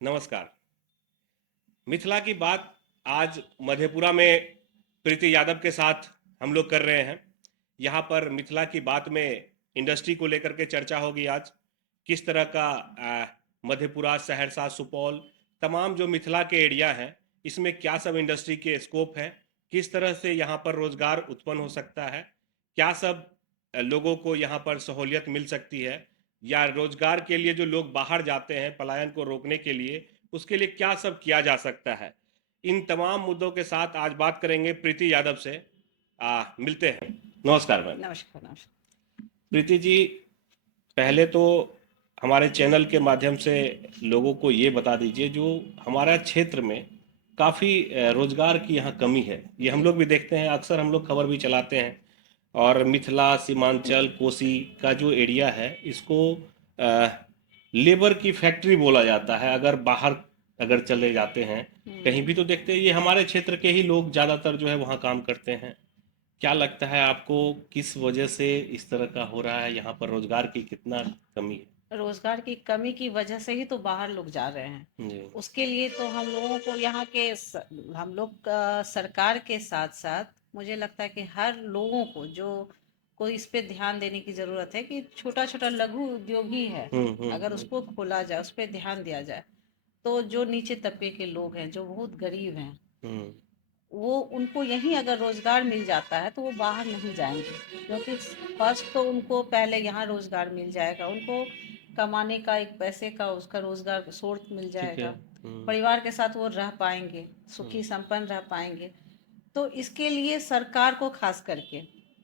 नमस्कार। मिथिला की बात आज मधेपुरा में प्रीति यादव के साथ हम लोग कर रहे हैं। यहाँ पर मिथिला की बात में इंडस्ट्री को लेकर के चर्चा होगी आज। किस तरह का मधेपुरा, सहरसा, सुपौल, तमाम जो मिथिला के एरिया हैं, इसमें क्या सब इंडस्ट्री के स्कोप हैं, किस तरह से यहाँ पर रोजगार उत्पन्न हो सकता है, क्या सब लोगों को यहाँ पर सहूलियत मिल सकती है, या रोजगार के लिए जो लोग बाहर जाते हैं पलायन को रोकने के लिए, उसके लिए क्या सब किया जा सकता है। इन तमाम मुद्दों के साथ आज बात करेंगे प्रीति यादव से। मिलते हैं। नमस्कार मैम। नमस्कार नमस्कार। प्रीति जी, पहले तो हमारे चैनल के माध्यम से लोगों को ये बता दीजिए, जो हमारा क्षेत्र में काफ़ी रोजगार की यहाँ कमी है। ये हम जी लोग भी देखते हैं, अक्सर हम लोग खबर भी चलाते हैं। और मिथिला, सीमांचल, कोसी का जो एरिया है, इसको लेबर की फैक्ट्री बोला जाता है। अगर बाहर अगर चले जाते हैं कहीं भी, हम्म। तो देखते हैं ये हमारे क्षेत्र के ही लोग ज़्यादातर जो है वहाँ काम करते हैं। क्या लगता है आपको, किस वजह से इस तरह का हो रहा है? यहाँ पर रोजगार की कितना कमी है? रोजगार की कमी की वजह से ही तो बाहर लोग जा रहे हैं। जी। उसके लिए तो हम लोगों को हम लोग सरकार के साथ साथ मुझे लगता है कि हर लोगों को इस पे ध्यान देने की जरूरत है कि छोटा छोटा लघु उद्योग ही है, अगर हम्म। उसको खोला जाए, उस पर ध्यान दिया जाए, तो जो नीचे तबके के लोग हैं, जो बहुत गरीब हैं, हम्म। वो उनको यहीं अगर रोजगार मिल जाता है तो वो बाहर नहीं जाएंगे, क्योंकि फर्स्ट तो उनको पहले यहाँ रोजगार मिल जाएगा, उनको कमाने का एक पैसे का उसका रोजगार सोर्स मिल ठीक है। जाएगा, परिवार के साथ वो रह पाएंगे, सुखी संपन्न रह पाएंगे। तो इसके लिए सरकार को खास करके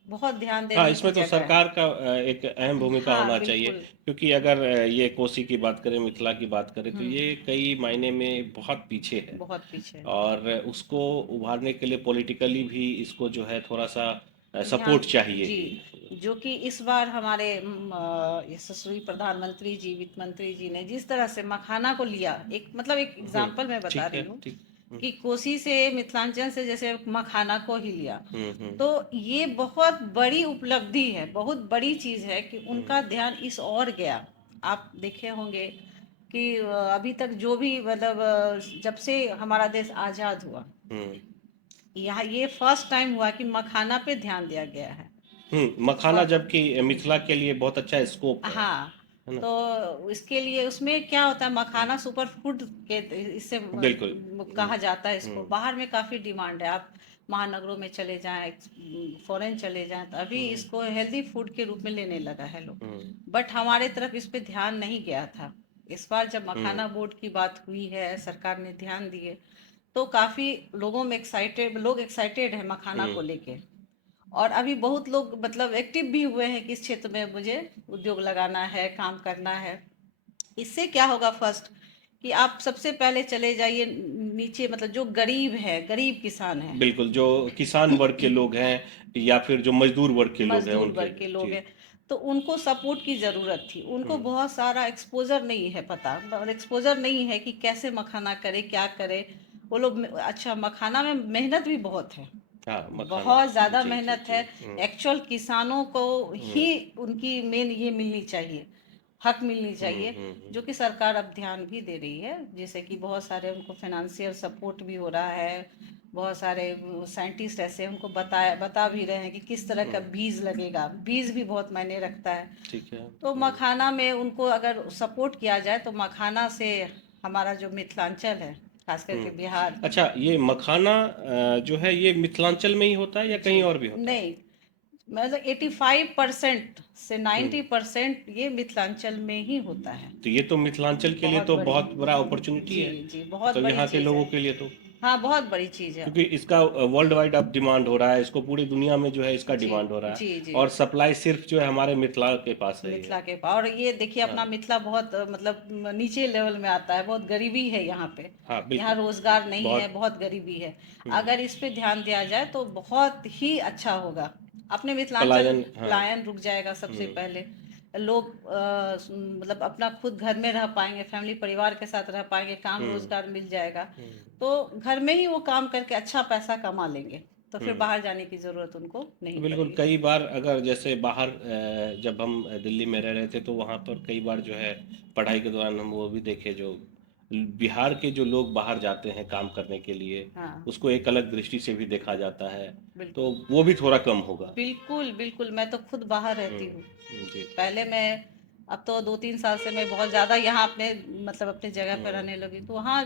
बहुत ध्यान हाँ, देने की इसमें तो जगह है। सरकार का एक अहम भूमिका हाँ होना चाहिए। बिल्कुल। क्योंकि अगर ये कोसी की बात करें, मिथिला की बात करें, तो हम्म। ये कई मायने में बहुत पीछे है। बहुत पीछे है। और उसको उभारने के लिए पॉलिटिकली भी इसको जो है थोड़ा सा ध्यान। सपोर्ट चाहिए जी। ही। जो कि इस बार हमारे यशस्वी प्रधानमंत्री जी, वित्त मंत्री जी ने जिस तरह से मखाना को लिया, एक मतलब एक हम्म। एग्जाम्पल मैं बता ठीक है। रही हूँ ठीक। कि कोसी से, मिथिलांचल से जैसे मखाना को ही लिया, हम्म। तो ये बहुत बड़ी उपलब्धि है, बहुत बड़ी चीज है कि उनका ध्यान इस ओर गया। आप देखे होंगे कि अभी तक जो भी मतलब जब से हमारा देश आजाद हुआ, हम्म। यहाँ ये फर्स्ट टाइम हुआ कि मखाना पे ध्यान दिया गया है। मखाना फ- जबकि मिथिला के लिए बहुत अच्छा स्कोप हाँ। है ना? तो इसके लिए उसमें क्या होता है, मखाना सुपर फूड के इससे बिल्कुल। कहा जाता है इसको। हम्म। बाहर में काफी डिमांड है, आप महानगरों में चले जाएं, फॉरेन चले जाएं, तो अभी हम्म। इसको हेल्दी फूड के रूप में लेने लगा है लोग। हम्म। बट हमारे तरफ इस पे ध्यान नहीं गया था। इस बार जब हम्म। मखाना बोर्ड की बात हुई है, सरकार ने ध्यान दिए, तो काफी लोग एक्साइटेड है मखाना हम्म। को लेके। और अभी बहुत लोग मतलब एक्टिव भी हुए हैं कि इस क्षेत्र में मुझे उद्योग लगाना है, काम करना है। इससे क्या होगा, फर्स्ट कि आप सबसे पहले चले जाइए नीचे, मतलब जो गरीब है, गरीब किसान है, बिल्कुल, जो किसान वर्ग के लोग हैं या फिर जो मजदूर वर्ग के लोग हैं मजदूर उनके वर्ग के लिए लोग जी। हैं, तो उनको सपोर्ट की ज़रूरत थी। उनको हम्म। बहुत सारा एक्सपोजर नहीं है, पता और एक्सपोजर नहीं है कि कैसे मखाना करे, क्या करे। वो लोग अच्छा, मखाना में मेहनत भी बहुत है, हाँ, मखाना। बहुत ज़्यादा जी जी मेहनत जी। है। एक्चुअल किसानों को हम्म। ही उनकी मेन ये मिलनी चाहिए, हक मिलनी चाहिए, जो कि सरकार अब ध्यान भी दे रही है। जैसे कि बहुत सारे उनको फाइनेंशियल सपोर्ट भी हो रहा है, बहुत सारे साइंटिस्ट ऐसे उनको बता भी रहे हैं कि किस तरह का बीज लगेगा। बीज भी बहुत मायने रखता है। ठीक है। तो मखाना में उनको अगर सपोर्ट किया जाए तो मखाना से हमारा जो मिथिलांचल है, खास करके बिहार। अच्छा, ये मखाना जो है ये मिथिलांचल में ही होता है या जी। कहीं और भी होता है? नहीं, मतलब 85% से 90% ये मिथिलांचल में ही होता है। तो ये तो मिथिलांचल के लिए बहुत तो बड़ी। बहुत बड़ा अपॉर्चुनिटी जी है। जी, बहुत मतलब बड़ी यहाँ के चीज लोगों है। के लिए तो, हाँ, बहुत बड़ी चीज है। क्योंकि इसका वर्ल्ड वाइड अब डिमांड हो रहा है, इसको पूरी दुनिया में जो है इसका जी डिमांड हो रहा है। जी जी। और सप्लाई सिर्फ जो है हमारे मिथिला के पास है ही है। मिथिला के पास, और ये देखिए अपना हाँ। मिथिला बहुत मतलब नीचे लेवल में आता है, बहुत गरीबी है यहाँ पे। हाँ, यहाँ बिल्कुल। रोजगार नहीं है, बहुत। बहुत गरीबी है। अगर इस पे ध्यान दिया जाए तो बहुत ही अच्छा होगा। अपने मिथिलांचल पलायन, हाँ। पलायन रुक जाएगा सबसे पहले। लोग मतलब अपना खुद घर में रह पाएंगे, फैमिली परिवार के साथ रह पाएंगे, काम रोजगार मिल जाएगा। तो घर में ही वो काम करके अच्छा पैसा कमा लेंगे, तो फिर बाहर जाने की जरूरत उनको तो नहीं बिल्कुल, पड़ेगी। कई बार अगर जैसे बाहर जब हम दिल्ली में रह रहे थे, तो वहाँ पर कई बार जो है पढ़ाई के दौरान हम वो भी देखे, जो बिहार के जो लोग बाहर जाते हैं काम करने के लिए, हाँ, उसको एक अलग दृष्टि से भी देखा जाता है, तो बिल्कुल। वो भी थोड़ा कम होगा। बिल्कुल, बिल्कुल, मैं तो खुद बाहर रहती हूँ। जी। पहले मैं अब तो 2-3 साल से मैं बहुत ज़्यादा यहाँ अपने मतलब अपनी जगह पर रहने हम्म, लगी। तो वहाँ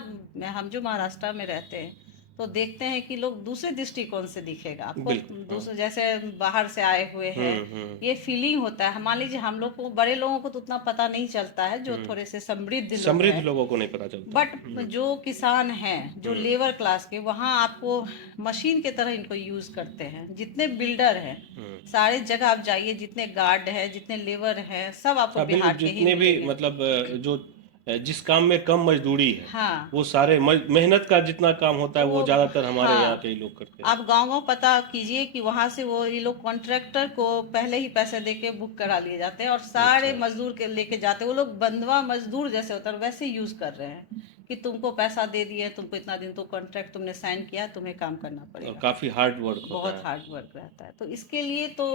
हम जो महाराष्ट्र में रहते हैं, तो देखते हैं कि लोग दूसरे दृष्टिकोण से दिखेगा आपको। बिल्कुल, हाँ। दूसरे जैसे बाहर से आए हुए हैं, हम्म। ये फीलिंग होता है। मान लीजिए हम लोग को, बड़े लोगों को तो उतना पता नहीं चलता है, जो हम्म। थोड़े से समृद्ध लोग समृद्ध हैं। लोगों को नहीं पता चलता। बट जो किसान हैं, जो हम्म। लेबर क्लास के, वहाँ आपको मशीन के तरह इनको यूज करते हैं। जितने बिल्डर हैं, हम्म। सारे जगह आप जाइए, जितने गार्ड हैं, जितने लेबर हैं, सब आपको हाँ बिल्कुल, बिहार के ही जितने भी मिलेंगे। मतलब जो जिस काम में कम मजदूरी है, हाँ, वो सारे मेहनत का जितना काम होता है वो वो, ज्यादातर हमारे यहाँ हाँ, के ही लोग करते हैं। आप गांव-गांव पता कीजिए कि वहां से वो ये लोग कॉन्ट्रैक्टर को पहले ही पैसे दे के बुक करा लिए जाते हैं, और सारे अच्छा। मजदूर के लेके जाते हैं। वो लोग बंधुआ मजदूर जैसे होता है वैसे यूज कर रहे हैं, कि तुमको पैसा दे दिए, तुमको इतना दिन तो कॉन्ट्रैक्ट तुमने साइन किया, तुम्हें काम करना और पड़ेगा। काफी हार्ड वर्क होता बहुत है। हार्ड वर्क रहता है। तो इसके लिए तो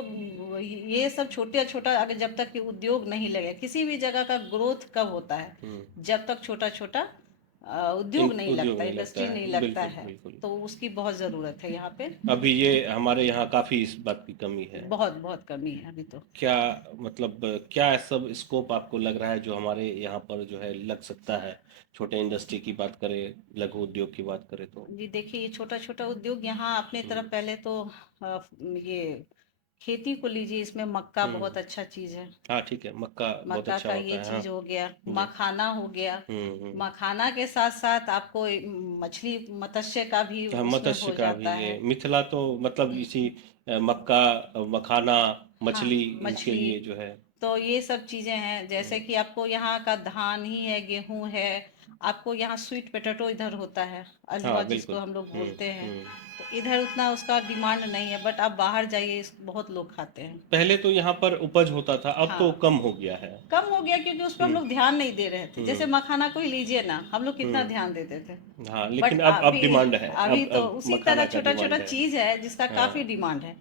ये सब छोटा छोटा, अगर जब तक कि उद्योग नहीं लगे, किसी भी जगह का ग्रोथ कब होता है, हम्म। जब तक छोटा छोटा उद्योग नहीं उद्योग लगता, नहीं लगता इंडस्ट्री नहीं है, लगता बिल्कुल है। बिल्कुल। तो उसकी बहुत ज़रूरत है यहाँ पे। अभी ये हमारे यहाँ काफी इस बात की कमी है। बहुत बहुत कमी है अभी तो। क्या मतलब क्या सब स्कोप आपको लग रहा है जो हमारे यहाँ पर जो है लग सकता है? छोटे इंडस्ट्री की बात करें, लघु उद्योग की बात करें तो। जी देखिए, ये छोटा छोटा उद्योग यहाँ अपने तरफ, पहले तो ये खेती को लीजिए, इसमें मक्का बहुत हम्म। अच्छा चीज़ है। हाँ ठीक है, मक्का बहुत मक्का अच्छा का ये होता है, हाँ। चीज हो गया, जी। मखाना हो गया। हम्म। मखाना के साथ साथ आपको मछली, मत्स्य का भी हाँ, उसमें मत्स्य हो का भी जाता ये है। मिथिला तो मतलब इसी मक्का, मखाना, हाँ, मछली, इनके मछली। लिए जो है। तो ये सब चीजें हैं, जैसे हम्म। कि आपको यहाँ का धान ही है, गेहूं है। आपको यहाँ स्वीट पोटैटो इधर होता है, अजवा हाँ जिसको बिल्कुल। हम लोग बोलते हैं। हम्म। तो इधर उतना उसका डिमांड नहीं है, बट आप बाहर जाइए, बहुत लोग खाते हैं। पहले तो यहाँ पर उपज होता था, अब तो हाँ, कम हो गया है। कम हो गया क्योंकि उस पर हम हम्म। लोग ध्यान नहीं दे रहे थे। जैसे हम्म। मखाना को ही लीजिए ना, हम लोग कितना हम्म। ध्यान देते थे। हाँ लेकिन बट अब अभी, डिमांड है, अभी तो अब उसी तरह मखाना का छोटा छोटा डिमांड है। चीज है जिसका काफी हाँ। डिमांड है।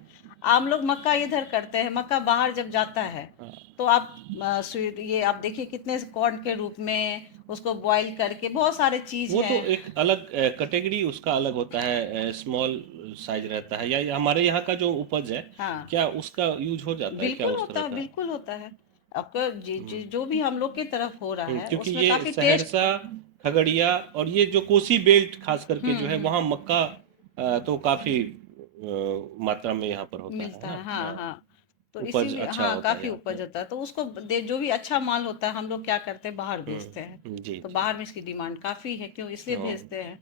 आम लोग मक्का इधर करते हैं, मक्का बाहर जब जाता है, हाँ, तो आप स्वीट, ये आप देखिए कितने कॉर्न के रूप में उसको बॉईल करके, बहुत सारे चीज वो तो हैं। एक अलग कैटेगरी उसका अलग होता है, स्मॉल साइज रहता है, या हमारे यहाँ का जो उपज है, हाँ, क्या उसका यूज हो जाता है क्या बिल्कुल उस होता तरह है, का? बिल्कुल होता है। आपको हम्म। जो भी हम लोग की तरफ हो रहा है, क्योंकि उसमें ये काफी टेस्ट। सहरसा, खगड़िया और ये जो कोसी बेल्ट खास करके जो है हम्म, वहाँ मक्का तो काफी मात्रा में यहाँ पर होता है मिलता ना। है, हाँ, हाँ, हाँ। तो उपज इसीलिए अच्छा हाँ, होता है काफी यहाँ उपज पे। होता है, तो उसको जो भी अच्छा माल होता है, हम लोग क्या करते हैं, बाहर भेजते हैं। जी तो जी। बाहर में इसकी डिमांड काफी है, क्यों इसलिए हाँ। भेजते हैं।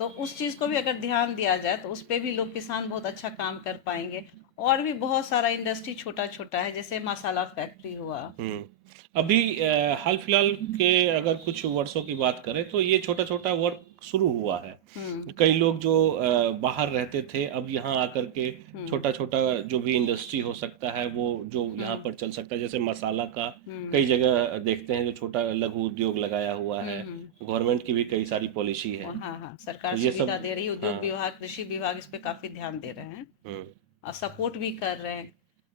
तो उस चीज को भी अगर ध्यान दिया जाए, तो उस पे भी लोग, किसान बहुत अच्छा काम कर पाएंगे। और भी बहुत सारा इंडस्ट्री छोटा छोटा है, जैसे मसाला फैक्ट्री हुआ। हम्म। अभी हाल फिलहाल के अगर कुछ वर्षों की बात करें तो ये छोटा छोटा वर्क शुरू हुआ है। हम्म, कई लोग जो बाहर रहते थे अब यहाँ आकर के हम्म, छोटा छोटा जो भी इंडस्ट्री हो सकता है वो जो यहाँ हम्म, पर चल सकता है, जैसे मसाला का हम्म, कई जगह देखते हैं जो छोटा लघु उद्योग लगाया हुआ है। गवर्नमेंट की भी कई सारी पॉलिसी है, हाँ, हाँ, सरकार तो ये सुविधा सब। दे रही है, उद्योग हाँ। विभाग, कृषि विभाग इस पे काफी ध्यान दे रहे हैं, हम्म। और सपोर्ट भी कर रहे हैं।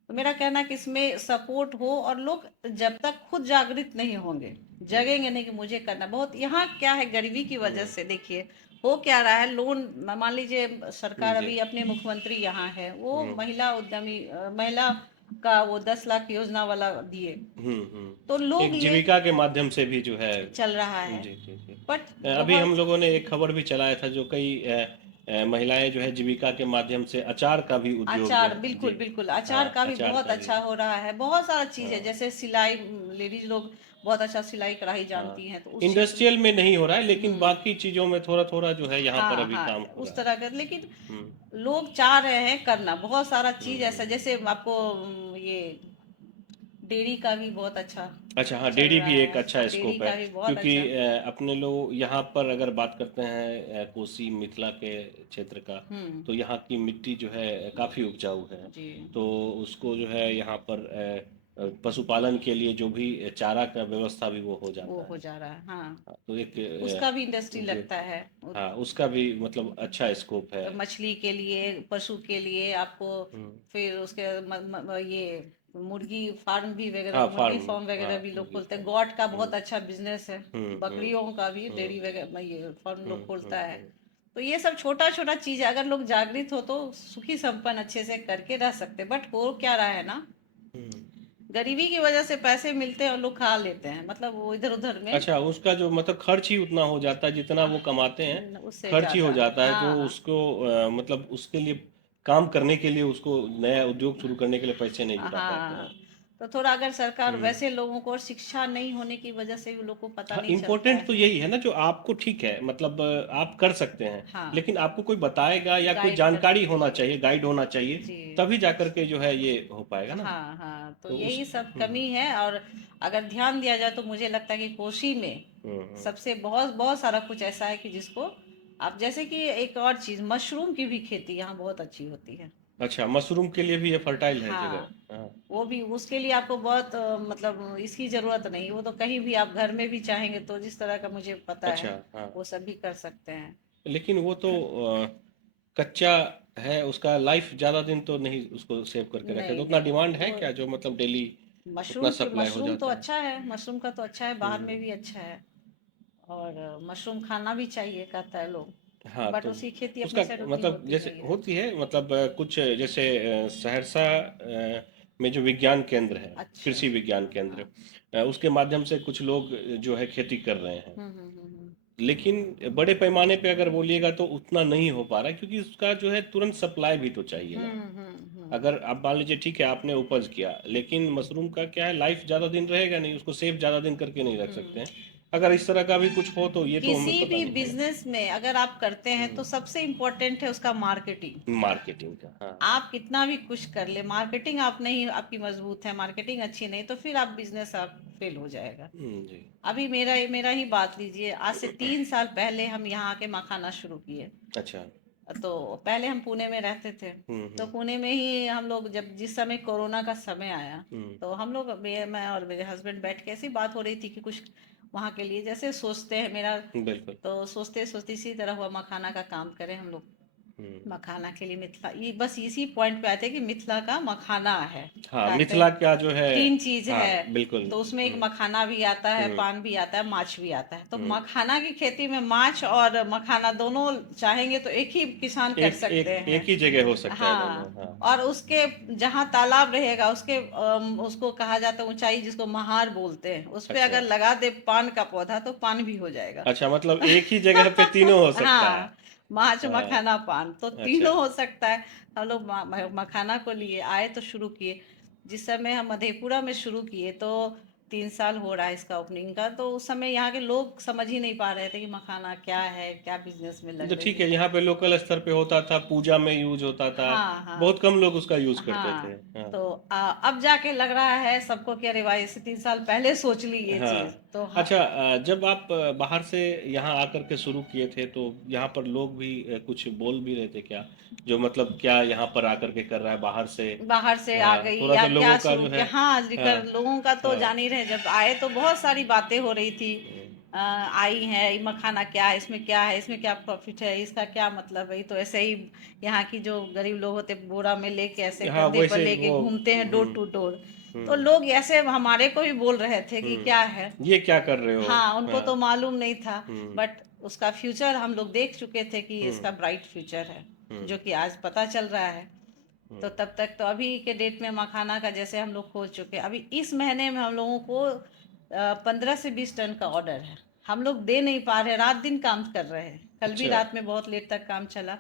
तो मेरा कहना है कि इसमें सपोर्ट हो, और लोग जब तक खुद जागृत नहीं होंगे, जगेंगे नहीं कि मुझे करना, बहुत यहाँ क्या है, गरीबी की वजह से देखिए हो क्या रहा है। लोन, मान लीजिए सरकार जी। अभी अपने मुख्यमंत्री यहाँ है, वो हम्म। महिला उद्यमी, महिला का वो 10 लाख योजना वाला दिए, तो लोग एक ले, जीविका के माध्यम से भी जो है। चल रहा है। जी जी जी। बट अभी हम बहुत, लोगों ने एक खबर भी चलाया था जो कई महिलाएं जो है जीविका के माध्यम से अचार का भी उद्योग जो अचार, है। जी। बिल्कुल बिल्कुल, हाँ, अचार का भी अचार बहुत का भी। अच्छा हो रहा है। बहुत सारा चीज है, हाँ। जैसे सिलाई, लेडीज लोग बहुत अच्छा सिलाई कढ़ाई हाँ, जानती हैं, तो उस क्षेत्र में। इंडस्ट्रियल में नहीं हो रहा है लेकिन हम्म, बाकी चीजों में थोड़ा थोड़ा जो है यहाँ पर हाँ, अभी हाँ, काम हो उस रहा है। तरह का, लेकिन हम्म। लोग चाह रहे हैं करना, बहुत सारा चीज हम्म। ऐसा, जैसे आपको ये डेयरी का भी बहुत अच्छा अच्छा, हाँ, चल डेयरी रहा भी एक है। अच्छा डेयरी स्कोप है। का भी बहुत क्योंकि अच्छा। अपने लोग यहाँ पर अगर बात करते हैं कोसी मिथिला के क्षेत्र का, हम्म, तो यहाँ की मिट्टी जो है काफ़ी उपजाऊ है। जी, तो उसको जो है यहाँ पर पशुपालन के लिए जो भी चारा का व्यवस्था भी वो हो वो जाता हो है। जा रहा है, हाँ। हाँ, तो एक उसका भी इंडस्ट्री उद्योग। लगता है। हाँ, उसका भी मतलब अच्छा स्कोप है। मछली के लिए, पशु के लिए आपको, हम्म। फिर उसके ये मुर्गी फार्म भी वगैरह, हाँ, मुर्गी फार्म, फार्म वगैरह हाँ, भी लोग मुर्गी खोलते हैं। फार्म। गॉट का हम्म बहुत अच्छा बिजनेस है, हम्म हम्म बकरियों का भी डेयरी हम्म वगैरह ये फार्म लोग खोलता है। हम्म। तो ये सब छोटा छोटा चीज है, अगर लोग जागृत हो तो सुखी संपन्न अच्छे से करके रह सकते। बट हो क्या रहा है ना, हम्म। गरीबी की वजह से पैसे मिलते हैं और लोग खा लेते हैं, मतलब वो इधर उधर में। अच्छा, उसका जो मतलब खर्च ही उतना हो जाता है जितना वो कमाते हैं, उससे खर्च ही हो ज्यादा। जाता है, जो हाँ उसको मतलब उसके लिए काम करने के लिए, उसको नया उद्योग शुरू करने के लिए पैसे नहीं जुटा पाते हाँ। हैं। तो थोड़ा अगर सरकार हम्म। वैसे लोगों को, और शिक्षा नहीं होने की वजह से भी लोग को पता हाँ, नहीं चलता इम्पोर्टेंट है। तो यही है ना, जो आपको ठीक है, मतलब आप कर सकते हैं, हाँ, लेकिन आपको कोई बताएगा या कोई गाइड कर। जानकारी होना चाहिए, गाइड होना चाहिए, जी। तभी जाकर के जो है ये हो पाएगा ना। हाँ हाँ, तो तो उस यही सब हम्म कमी है। और अगर ध्यान दिया जाए तो मुझे लगता है कि कोशी में हम्म। सबसे बहुत बहुत सारा कुछ ऐसा है कि जिसको आप, जैसे कि एक और चीज, मशरूम की भी खेती यहाँ बहुत अच्छी होती है। अच्छा, मशरूम के लिए भी ये फर्टाइल है हाँ, जगह, हाँ। वो भी, उसके लिए आपको बहुत मतलब इसकी जरूरत नहीं, वो तो कहीं भी आप घर में भी चाहेंगे तो, जिस तरह का मुझे पता अच्छा, है, हाँ। वो सब भी कर सकते हैं। लेकिन वो तो कच्चा है, उसका लाइफ ज़्यादा दिन तो नहीं उसको सेव करके रखे, तो नहीं उतना नहीं, डिमांड है वो क्या जो मतलब डेली उतना सप्लाई हो मशरूम तो जाता है? अच्छा है, मशरूम का तो अच्छा है, बाहर में हम्म। भी अच्छा है। और मशरूम खाना भी चाहिए कहता है लोग। हाँ, बट तो उसकी खेती उसका अपनी साइड उतनी मतलब होती जैसे नहीं है। होती है, मतलब कुछ जैसे सहरसा में जो विज्ञान केंद्र है, अच्छा। कृषि विज्ञान केंद्र, हाँ। उसके माध्यम से कुछ लोग जो है खेती कर रहे हैं, हम्म। लेकिन बड़े पैमाने पे अगर बोलिएगा तो उतना नहीं हो पा रहा है, क्योंकि उसका जो है तुरंत सप्लाई भी तो चाहिए ना। हम्म। अगर आप मान लीजिए ठीक है आपने उपज किया, लेकिन मशरूम का क्या है, लाइफ ज़्यादा दिन रहेगा नहीं, उसको सेफ ज़्यादा दिन करके नहीं रख सकते हैं। हम्म। अगर इस तरह का भी कुछ हो तो ये तो हमें किसी पता भी नहीं है ना। बिजनेस में अगर आप करते हैं तो सबसे इम्पोर्टेंट है उसका मार्केटिंग। मार्केटिंग का, हाँ। आप कितना भी कुछ कर ले, मार्केटिंग आप नहीं, आपकी मजबूत है, मार्केटिंग अच्छी नहीं, तो फिर आप बिजनेस आप फेल हो जाएगा। जी। अभी मेरा मेरा ही बात लीजिए, आज से 3 साल पहले हम यहाँ आके मखाना शुरू किए। अच्छा। तो पहले हम पुणे में रहते थे। तो हम्म। पुणे में ही हम लोग, जब जिस समय कोरोना का समय आया, हम्म। तो हम लोग, मैं और मेरे हस्बैंड बैठ के ऐसी बात हो रही थी कि कुछ वहाँ के लिए जैसे सोचते हैं मेरा। बिल्कुल। तो सोचते सोचते इसी तरह हुआ, मखाना का काम करें हम लोग। हम्म। मखाना के लिए मिथिला, ये बस इसी पॉइंट पे आते हैं कि मिथिला का मखाना है। हाँ, कहते मिथिला हैं क्या जो है। 3 चीज हाँ, है। बिल्कुल। तो उसमें एक मखाना भी आता है, हम्म पान भी आता है, माछ भी आता है। तो हम्म। मखाना की खेती में माछ और मखाना दोनों चाहेंगे तो एक ही किसान कर एक सकते एक हैं। एक ही जगह हो सकता है दोनों, हाँ। हाँ। और उसके जहाँ तालाब रहेगा उसके उसको कहा जाता है ऊंचाई, जिसको महार बोलते हैं, उस पे अच्छा। अगर लगा दे पान का पौधा तो पान भी हो जाएगा। अच्छा, मतलब एक ही जगह पे तीनों हो सकता है। हाँ, माछ हाँ। मखाना पान तो अच्छा। तीनों हो सकता है। हम लोग मखाना को लिए आए तो शुरू किए। जिस समय हम मधेपुरा में शुरू किए तो 3 साल हो रहा है इसका ओपनिंग का, तो उस समय यहाँ के लोग समझ ही नहीं पा रहे थे कि मखाना क्या है, क्या बिजनेस में तो लग ठीक रही है, है। यहाँ पे लोकल स्तर पे होता था, पूजा में यूज होता था, हाँ बहुत हाँ कम लोग उसका यूज करते थे, हाँ। हाँ। तो अब जाके लग रहा है सबको कि अरे भाई, इससे 3 साल पहले सोच ली ये चीज हाँ। तो। अच्छा, जब आप बाहर से यहाँ आकर के शुरू किए थे, तो यहाँ पर लोग भी कुछ बोल भी रहे थे क्या, जो मतलब क्या यहाँ पर आकर के कर रहा है बाहर से? बाहर से आ गई थोड़ा या सा क्या लोगों का शुरू जो है। किया, हाँ हाँ जिक्र लोगों का तो हाँ। जान ही रहे। जब आए तो बहुत सारी बातें हो रही थी। आई है ये मखाना, क्या है इसमें, क्या है इसमें, क्या प्रॉफिट है, इसका क्या मतलब है। ये तो ऐसे ही यहाँ की जो गरीब लोग होते बोरा में लेके ऐसे हाँ, कंधे पर वैसे लेके वो घूमते हैं डोर टू डोर। तो हम्म लोग ऐसे हमारे को भी बोल रहे थे कि क्या है। ये क्या कर रहे हो? हाँ, उनको हाँ। तो मालूम नहीं था। हम्म बट उसका फ्यूचर हम लोग देख चुके थे कि हम्म इसका ब्राइट फ्यूचर है, हम्म जो कि आज पता चल रहा है। तो हम्म। तब तक तो अभी के डेट में मखाना का जैसे हम लोग खोज चुके हैं, अभी इस महीने में हम लोगों को 15 से 20 टन का ऑर्डर है। हम लोग दे नहीं पा रहे, रात दिन काम कर रहे हैं, कल भी अच्छा। रात में बहुत लेट तक काम चला।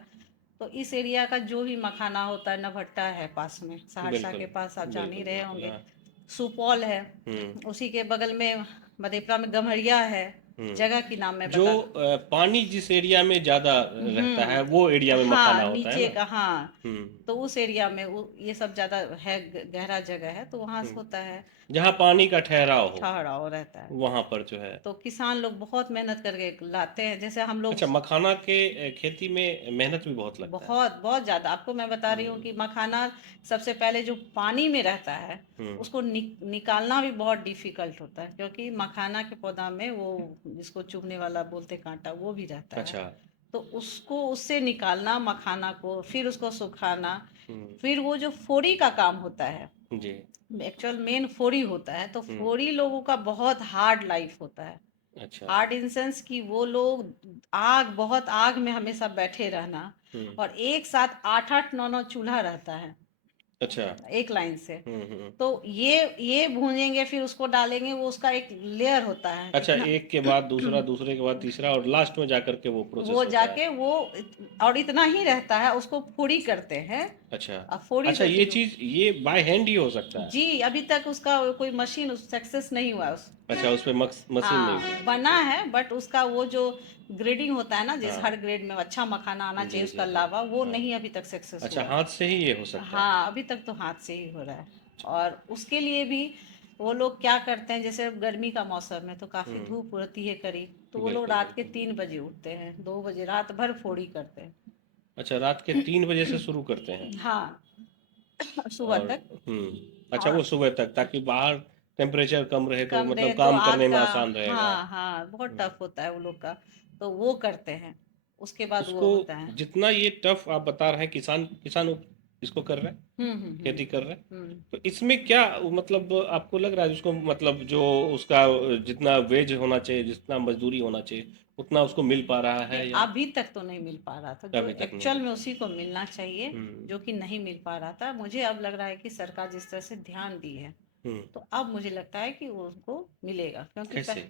तो इस एरिया का जो भी मखाना होता है, नभट्टा है पास में, सहरसा बिल्कुल के पास, आप जान ही बिल्कुल रहे बिल्कुल, होंगे। हाँ। सुपौल है, हम्म उसी के बगल में मधेपुरा में गम्हरिया है। जगह की नाम मैं जो बता। पानी जिस एरिया में ज्यादा रहता है, वो एरिया में हाँ, मखाना होता है नीचे ना। का, हाँ। हम्म तो उस एरिया में ये सब ज्यादा है, गहरा जगह है तो वहां से हम्म। होता है। जहाँ पानी का ठहराव हो, ठहराव रहता है। वहां पर जो है। तो किसान लोग बहुत मेहनत करके लाते हैं, जैसे हम लोग। अच्छा, मखाना के खेती में मेहनत भी बहुत लगता है। बहुत बहुत ज्यादा, आपको मैं बता रही हूँ हम्म कि मखाना सबसे पहले जो पानी में रहता है हम्म। उसको निकालना भी बहुत डिफिकल्ट होता है, क्योंकि मखाना के पौधा में वो जिसको चुभने वाला बोलते कांटा, वो भी रहता है। अच्छा। तो उसको उससे निकालना मखाना को, फिर उसको सुखाना, हम्म। फिर वो जो फोड़ी का काम होता है, जी। एक्चुअल मेन फोड़ी होता है, तो फोड़ी लोगों का बहुत हार्ड लाइफ होता है। अच्छा। हार्ड इन सेंस कि वो लोग बहुत आग में हमेशा बैठे रहना, और एक साथ 8-8 9 9 चूल्हा रहता है अच्छा। एक लाइन से। हम्म। तो ये भूनेंगे, फिर उसको डालेंगे, वो उसका एक लेयर होता है अच्छा, इतना। एक के बाद दूसरा, दूसरे के बाद तीसरा, और लास्ट में जाकर के वो प्रोसेस वो होता है। जाके और इतना ही रहता है, उसको फोड़ी करते हैं। अच्छा। अब फोड़ी अच्छा, तो ये चीज ये बाय हैंड ही हो सकता है? जी, अभी तक उसका कोई मशीन सक्सेस नहीं हुआ अच्छा, उस पे मशीन नहीं हाँ, हुई। बना है, बट उसका वो जो ग्रेडिंग होता है ना, जिस हाँ। हर ग्रेड में अच्छा मखाना आना जी चाहिए, जी, उसका हाँ। लावा वो हाँ। नहीं अभी तक सक्सेस अच्छा, हुआ है। हाथ से ही ये हो सकता है? हाँ, अभी तक तो हाथ से ही हो रहा है। और उसके लिए भी वो लोग क्या करते हैं, जैसे गर्मी का मौसम है तो काफी धूप होती है करीब, तो वो लोग बिल्कुल रात के बिल्कुल। 3 बजे उठते हैं, 2 बजे रात भर फोड़ी करते हैं। अच्छा, रात के 3 बजे से शुरू करते हैं? हाँ, सुबह और तक। अच्छा, वो और सुबह तक, ताकि बाहर टेम्परेचर कम रहे तो कम रहे मतलब तो काम आग करने में का, आसान रहेगा। हाँ हाँ, बहुत हम्म। टफ होता है वो लोग का, तो वो करते हैं। उसके बाद वो उसको होता है। जितना ये टफ आप बता रहे हैं, किसान किसान इसको कर रहे हैं, हम्म हम्म हम्म खेती कर रहे हैं, हम्म। तो इसमें क्या मतलब आपको लग रहा है उसको, मतलब जो उसका जितना वेज होना चाहिए, जितना मजदूरी होना चाहिए, उतना उसको मिल पा रहा नहीं, है या अभी तक तो नहीं मिल पा रहा था जो अभी तक नहीं एक्चुअल मिल में पा उसी को मिलना चाहिए, हम्म जो कि नहीं मिल पा रहा था। मुझे अब लग रहा है कि सरकार जिस तरह से ध्यान दी है, हम्म तो अब मुझे लगता है कि वो उनको मिलेगा, क्योंकि कैसे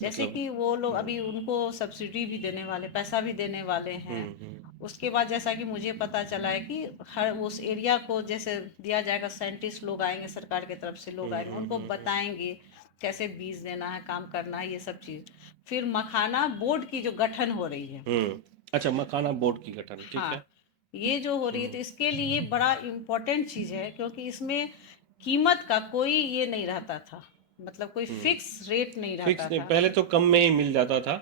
जैसे मतलब? कि वो लोग हम्म अभी उनको सब्सिडी भी देने वाले, पैसा भी देने वाले हैं। हम्म। उसके बाद जैसा कि मुझे पता चला है कि हर उस एरिया को जैसे दिया जाएगा, साइंटिस्ट लोग आएंगे, सरकार की तरफ से लोग आएंगे, उनको बताएंगे कैसे बीज देना है, काम करना है, ये सब चीज। फिर मखाना बोर्ड की जो गठन हो रही है, अच्छा, मखाना बोर्ड की गठन, ठीक है। हाँ, ये जो हो रही है, हम्म तो इसके लिए बड़ा इम्पोर्टेंट चीज है, क्योंकि इसमें कीमत का कोई ये नहीं रहता था, मतलब कोई हम्म। फिक्स रेट नहीं रहता फिक्स नहीं, था। पहले तो कम में ही मिल जाता था।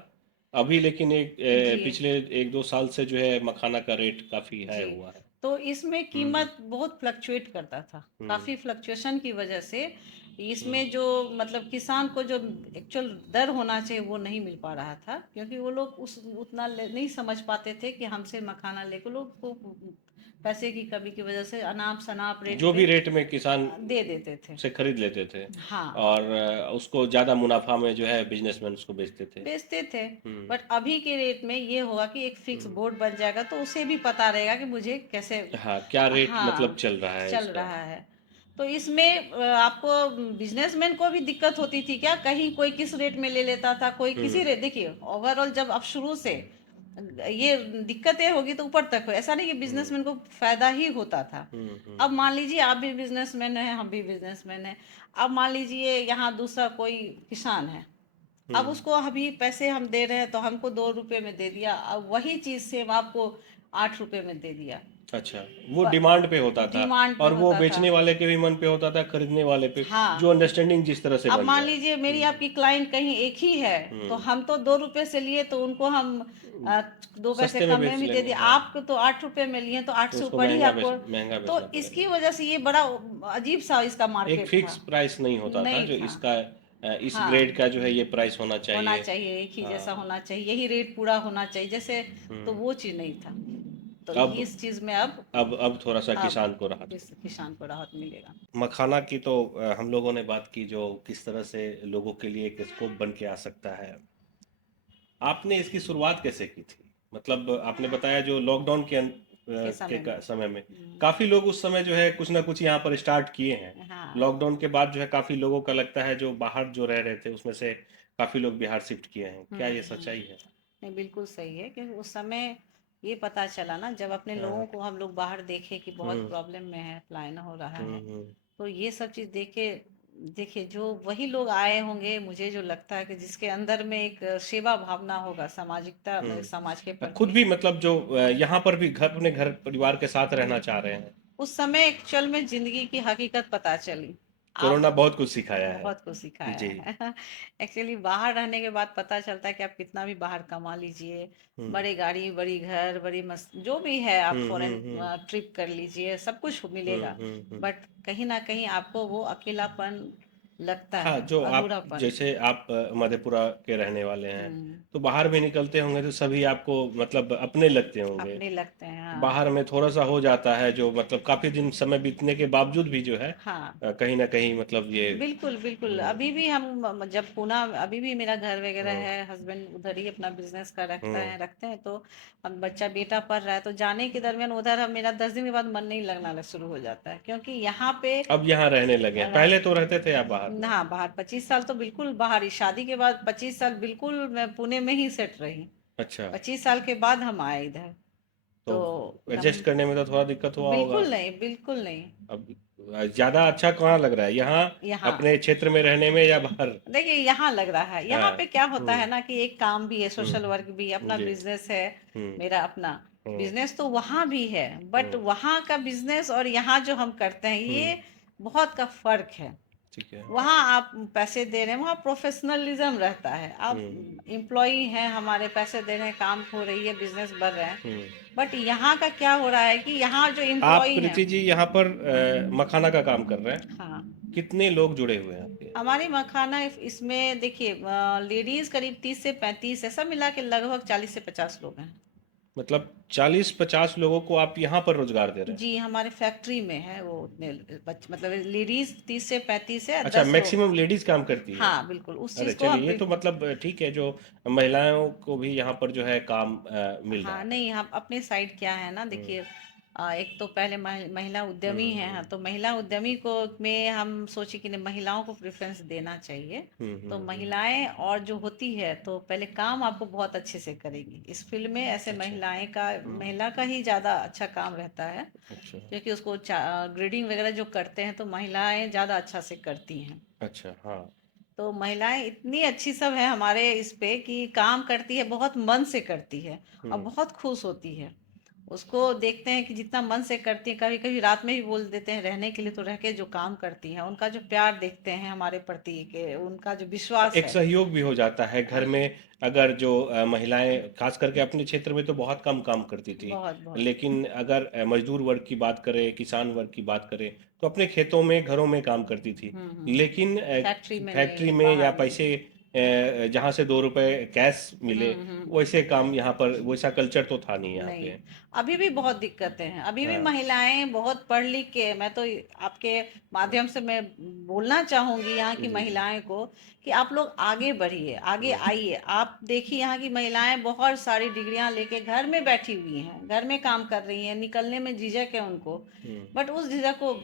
अभी लेकिन जी पिछले 1-2 साल से जो है मखाना का रेट काफी हाई जी। हुआ है। तो इसमें हम्म कीमत बहुत फ्लक्चुएट करता था, हम्म काफ़ी फ्लक्चुएशन की वजह से हम्म इसमें जो मतलब किसान को जो एक्चुअल दर होना चाहिए वो नहीं मिल पा रहा था, क्योंकि वो लोग उस उतना नहीं समझ पाते थे कि हमसे मखाना लेकर लोग को पैसे की कमी की वजह से अनाप शनाप रेट जो भी पे रेट में किसान दे देते थे। से खरीद लेते थे, हाँ, और उसको ज्यादा मुनाफा में जो है बिजनेसमैन उसको बेचते थे। बेचते थे। हम्म बट अभी के रेट में ये होगा कि एक फिक्स हम्म। बोर्ड बन जाएगा, तो उसे भी पता रहेगा कि मुझे कैसे, हाँ, क्या रेट मतलब हाँ, चल रहा है चल इसका? रहा है। तो इसमें आपको बिजनेसमैन को भी दिक्कत होती थी क्या, कहीं कोई किस रेट में ले लेता था, कोई किसी हम्म रेट, देखिए ओवरऑल जब अब शुरू से ये दिक्कतें होगी तो ऊपर तक हो, ऐसा नहीं कि हम्म बिजनेसमैन को फायदा ही होता था। अब हम्म मान लीजिए आप भी बिजनेसमैन हैं, हम भी बिजनेसमैन हैं। अब मान लीजिए यहाँ दूसरा कोई किसान है, अब हम्म। उसको अभी पैसे हम दे रहे हैं, तो हमको 2 रुपए में दे दिया, अब वही चीज सेम आपको 8 रुपए में दे दिया। अच्छा, वो डिमांड पे होता था, डिमांड पे और वो होता था। बेचने वाले के भी मन पे होता था, खरीदने वाले पे, जो हाँ, अंडरस्टैंडिंग जिस तरह से अब बन मान जाए। लीजिए मेरी हम्म आपकी क्लाइंट कहीं एक ही है, तो हम्म। हम तो 2 रुपए से लिए, तो उनको हम अ, 2 पैसे सस्ते में कम में बेच भी दे लेंगे, दिए, हाँ। आपको तो 8 रुपए में लिए, तो आठ तो से उसको ऊपर ही आपको। महंगा तो बेचना पड़ेगा। इसकी वजह से ये बड़ा अजीब सा इसका एक मार्केट फिक्स था। प्राइस नहीं होता था नहीं जो था। इसका इस हाँ, ग्रेड का जो है ये प्राइस होना होना चाहिए। चाहिए, एक ही हाँ। जैसा होना चाहिए, यही रेट पूरा होना चाहिए जैसे, तो हम्म। वो चीज़ नहीं था। तो अब इस चीज़ में अब अब थोड़ा सा अब किसान को राहत इस होगी। किसान को राहत मिलेगा। मखाना की तो हम लोगों ने बात की, जो किस तरह से लोगों के लिए एक स्कोप बन के आ सकता है। आपने इसकी शुरुआत कैसे की थी? मतलब आपने बताया जो लॉकडाउन के समय में। समय में काफी लोग उस समय जो है कुछ ना कुछ यहाँ पर स्टार्ट किए हैं। हाँ। लॉकडाउन के बाद जो है काफी लोगों का लगता है जो बाहर जो रह रहे थे उसमें से काफी लोग बिहार शिफ्ट किए हैं, क्या ये सच्चाई है? नहीं, बिल्कुल सही है, क्योंकि उस समय ये पता चला ना, जब अपने हाँ। लोगों को हम लोग बाहर देखे कि बहुत हम्म प्रॉब्लम में है, पलायन हो रहा है, हम्म। तो ये सब चीज़ देखे, देखिए जो वही लोग आए होंगे, मुझे जो लगता है कि जिसके अंदर में एक सेवा भावना होगा, सामाजिकता में, समाज के खुद प्रति। भी मतलब जो यहाँ पर भी घर, अपने घर परिवार के साथ रहना चाह रहे हैं। उस समय एक्चुअल में जिंदगी की हकीकत पता चली। आप कोरोना बहुत कुछ सिखाया है। बहुत कुछ सिखाया जी। है। एक्चुअली बाहर रहने के बाद पता चलता है कि आप कितना भी बाहर कमा लीजिए, हम्म बड़ी गाड़ी, बड़ी घर, बड़ी मस्त जो भी है, आप फॉरेन हम्म। ट्रिप कर लीजिए, सब कुछ मिलेगा। हम्म। बट कहीं ना कहीं आपको वो अकेलापन लगता हाँ, है जो आप अधूरापन। जैसे आप मधेपुरा के रहने वाले हैं, हम्म। तो बाहर भी निकलते होंगे तो सभी आपको मतलब अपने लगते होंगे। अपने लगते हैं, हाँ। बाहर में थोड़ा-सा हो जाता है जो मतलब काफ़ी दिन समय बीतने के बावजूद भी जो है हाँ, कहीं न कहीं मतलब ये बिल्कुल बिल्कुल। हुँ, अभी भी हम जब पूना, अभी भी मेरा घर वगैरह हुँ, है, हस्बैंड उधर ही अपना बिजनेस का हुँ। रखते हैं, तो हम बच्चा बेटा पढ़ रहा है तो जाने के दरमियान उधर हम मेरा 10 दिन के बाद मन नहीं लगना शुरू हो जाता है, क्योंकि यहाँ पे अब यहाँ रहने लगे हैं, रह, पहले तो रहते थे आप बाहर में? हाँ, बाहर 25 साल तो बिल्कुल बाहर ही, शादी के बाद 25 साल बिल्कुल मैं पुणे में ही सेट रही। अच्छा, 25 साल के बाद हम आए इधर। तो तो एडजस्ट करने में तो थोड़ा दिक्कत हुआ होगा? बिल्कुल नहीं, बिल्कुल नहीं। अब ज़्यादा अच्छा कहाँ लग रहा है, यहाँ यहाँ अपने क्षेत्र में रहने में या बाहर? देखिए, यहाँ लग रहा है, यहाँ हाँ, पे क्या होता है हुँ, ना कि एक काम भी है, सोशल हुँ, वर्क भी, अपना जी, बिजनेस है। हुँ, मेरा अपना हुँ, बिजनेस तो वहाँ भी है, बट हुँ, वहाँ का बिजनेस और यहाँ जो हम करते हैं, हुँ, ये बहुत का फर्क है। ठीक है। वहाँ आप पैसे दे रहे हैं, वहाँ प्रोफेशनलिज्म रहता है, आप हुँ, एम्प्लॉई हैं, हमारे पैसे दे रहे हैं, काम हो रही है, बिजनेस बढ़ रहे हैं। हुँ। बट यहाँ का क्या हो रहा है कि यहाँ जो आप एम्प्लॉई हैं, प्रीति जी यहाँ पर मखाना का काम कर रहे हैं, हाँ, कितने लोग जुड़े हुए हैं आपके? हमारी मखाना इसमें देखिए, लेडीज करीब 30 से 35 है, सब मिला के लगभग 40 से 50 लोग हैं। मतलब 40-50 लोगों को आप यहाँ पर रोजगार दे रहे हैं? जी, हमारे फैक्ट्री में है वो उतने मतलब लेडीज 30 से 35 है, अच्छा, 10 लोग। मैक्सिमम लेडीज काम करती है। हाँ, बिल्कुल, उस अरे चीज को चलिए, हम ये तो मतलब ठीक है, जो महिलाओं को भी यहाँ पर जो है काम मिल रहा हाँ, है। नहीं, हम अपने साइड क्या है ना, हम्म, देखिए, एक तो पहले महिला उद्यमी है, हाँ, हम्म, तो महिला उद्यमी को में हम सोचे कि नहीं, महिलाओं को प्रेफरेंस देना चाहिए। हम्म, तो हम्म, महिलाएं और जो होती है तो पहले काम आपको बहुत अच्छे से करेगी इस फील्ड में, ऐसे अच्छा, हम्म, महिला का ही ज़्यादा अच्छा काम रहता है। अच्छा, क्योंकि उसको ग्रेडिंग वगैरह जो करते हैं तो महिलाएं ज़्यादा अच्छा से करती हैं। अच्छा, हाँ, तो महिलाएं इतनी अच्छी सब है हमारे इस पे कि काम करती है, बहुत मन से करती है और हम्म, बहुत खुश होती है। उसको देखते हैं कि जितना मन से करती है, कभी कभी रात में भी बोल देते हैं रहने के लिए, तो रह के जो काम करती हैं, उनका जो प्यार देखते हैं हमारे प्रति के, उनका जो विश्वास एक है। सहयोग भी हो जाता है घर अ, में। अगर जो महिलाएं खास करके अपने क्षेत्र में तो बहुत कम काम करती थी, बहुत बहुत। लेकिन अगर मजदूर वर्ग की बात करें, किसान वर्ग की बात करें, तो अपने खेतों में घरों में काम करती थी। लेकिन फैक्ट्री में फैक्ट्री नहीं, में या बाहर नहीं। पैसे जहाँ से 2 रुपए कैश मिले, हम्म। वैसे काम यहाँ पर वैसा कल्चर तो था नहीं यहाँ नहीं, पे। अभी भी बहुत दिक्कतें हैं, अभी भी हाँ, महिलाएं बहुत पढ़ लिख के, मैं तो आपके माध्यम से मैं बोलना चाहूंगी यहाँ की जी, जी, महिलाएं को कि आप लोग आगे बढ़िए, आगे हम्म, आइए। आप देखिए, यहाँ की महिलाएं बहुत सारी डिग्रियां लेके घर में बैठी हुई हैं, घर में काम कर रही हैं, निकलने में झिझक है उनको। हम्म, बट उस झिझक को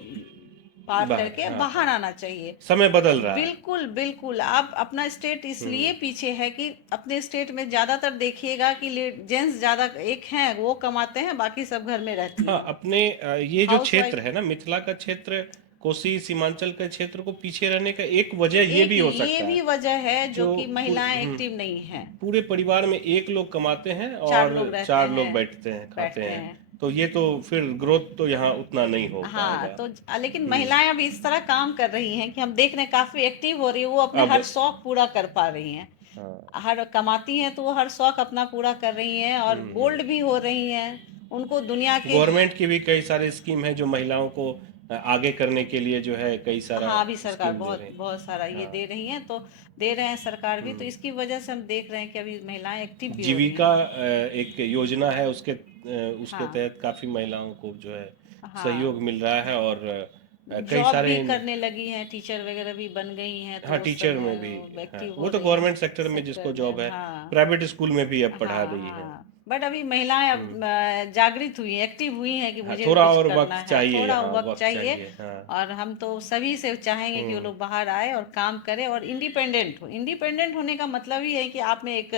पार बाहर, करके हाँ, बाहर हाँ, आना चाहिए। समय बदल रहा है। बिल्कुल बिल्कुल। आप अपना स्टेट इसलिए हम्म, पीछे है कि अपने स्टेट में ज्यादातर देखिएगा कि जेंट्स ज्यादा एक हैं, वो कमाते हैं, बाकी सब घर में रहती हाँ, हैं, अपने ये जो हाउस क्षेत्र वाइफ। है ना, मिथिला का क्षेत्र, कोसी सीमांचल का क्षेत्र को पीछे रहने का एक वजह ये एक भी हो ये सकता भी है। वजह है जो जो कि महिलाएं एक्टिव नहीं हैं। पूरे परिवार में एक लोग कमाते हैं चार और लोग रहते 4 लोग हैं, बैठते हैं खाते बैठते हैं, हैं। तो ये तो फिर ग्रोथ तो यहाँ उतना नहीं हो हाँ, पाएगा। तो लेकिन हम्म, महिलाएं अभी इस तरह काम कर रही हैं कि हम देख रहे हैं काफी एक्टिव हो रही है, वो अपने अब हर शौक पूरा कर पा रही हैं। हाँ, हर कमाती हैं तो वो हर शौक अपना पूरा कर रही हैं, और हम्म, बोल्ड भी हो रही हैं। उनको दुनिया के, गवर्नमेंट की भी कई सारे स्कीम है जो महिलाओं को आगे करने के लिए जो है कई सारा हाँ, अभी सरकार स्कीम दे बहुत रहे हैं। बहुत सारा ये हाँ, दे रही हैं, तो दे रहे हैं सरकार भी, तो हम्म, इसकी वजह से हम देख रहे हैं कि अभी महिलाएं एक्टिव भी हो रही जीविका हैं। एक योजना है, उसके हाँ, तहत काफ़ी महिलाओं को जो है हाँ, सहयोग मिल रहा है, और कई जॉब सारे भी करने लगी हैं, टीचर वगैरह भी बन गई हैं, हाँ, तो उस टीचर में भी समय हाँ, एक्टिव वो हो तो रही हैं गवर्नमेंट सेक्टर में सेक्टर जिसको में। जॉब है, हाँ, प्राइवेट स्कूल में भी अब पढ़ा हाँ, रही है। हाँ, बट अभी महिलाएं अब हम्म, जागृत हुई, एक्टिव हुई हैं कि हाँ, मुझे भी थोड़ा कुछ और करना वक्त है, चाहिए, थोड़ा यहाँ वक्त वक्त चाहिए। चाहिए, हाँ। और हम तो सभी से चाहेंगे कि वो हम्म, लोग बाहर आए और काम करें और इंडिपेंडेंट हो। इंडिपेंडेंट होने का मतलब ही है कि आप में एक